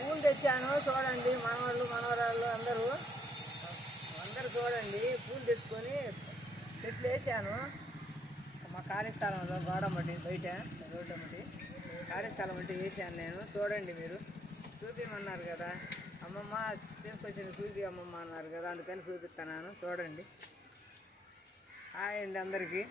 పూలు తెచ్చాను చూడండి, మనవాళ్ళు మనవరాళ్ళు అందరూ చూడండి. పూలు తెచ్చుకొని చెట్లు వేసాను మా ఖాళీ స్థలంలో, గోడమ్మటి బయట రోడ్డు అమ్మటి ఖాళీ స్థలం అంటే వేసాను నేను. చూడండి మీరు, చూపించమన్నారు కదా అమ్మమ్మ, తీసుకొచ్చిన చూపి అమ్మమ్మ అన్నారు కదా, అందుకని చూపిస్తున్నాను. చూడండి. హాయ్ అండి అందరికీ.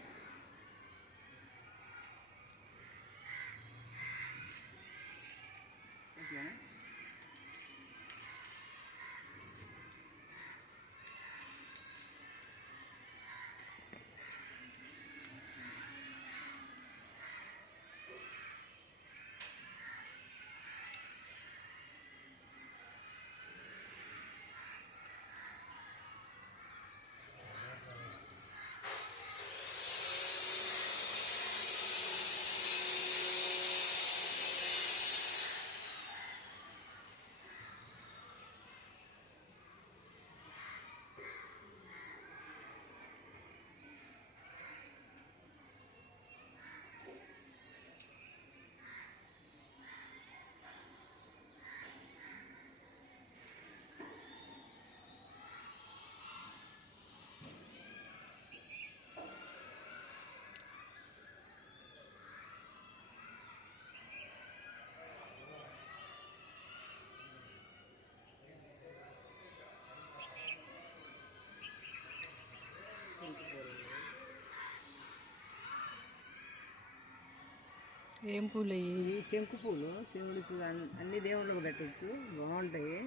ఏం పూలు అయ్యి? శంకు పూలు. శివుడికి అన్ని దేవుళ్ళకి పెట్టచ్చు, బాగుంటాయి,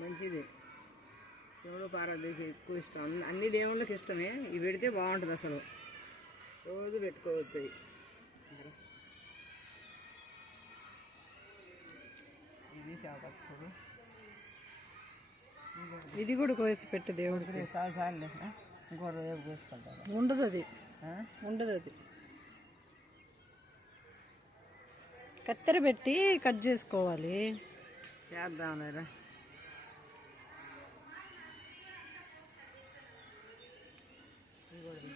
మంచిది. శివుడు పార్వతికి ఎక్కువ ఇష్టం, అన్ని దేవుళ్ళకి ఇష్టమే. ఇవి పెడితే బాగుంటుంది, అసలు రోజు పెట్టుకోవచ్చు. ఇది శాపచ్చుకోడు. ఇది కూడా కోసి పెట్టు దేవుడికి. చాలు ఇంకో రేపు కోసుకుంటారు. ఉండదు అది, ఉండదు అది. కత్తెర పెట్టి కట్ చేసుకోవాలి. చేద్దాం లేదా. ఇంకోటి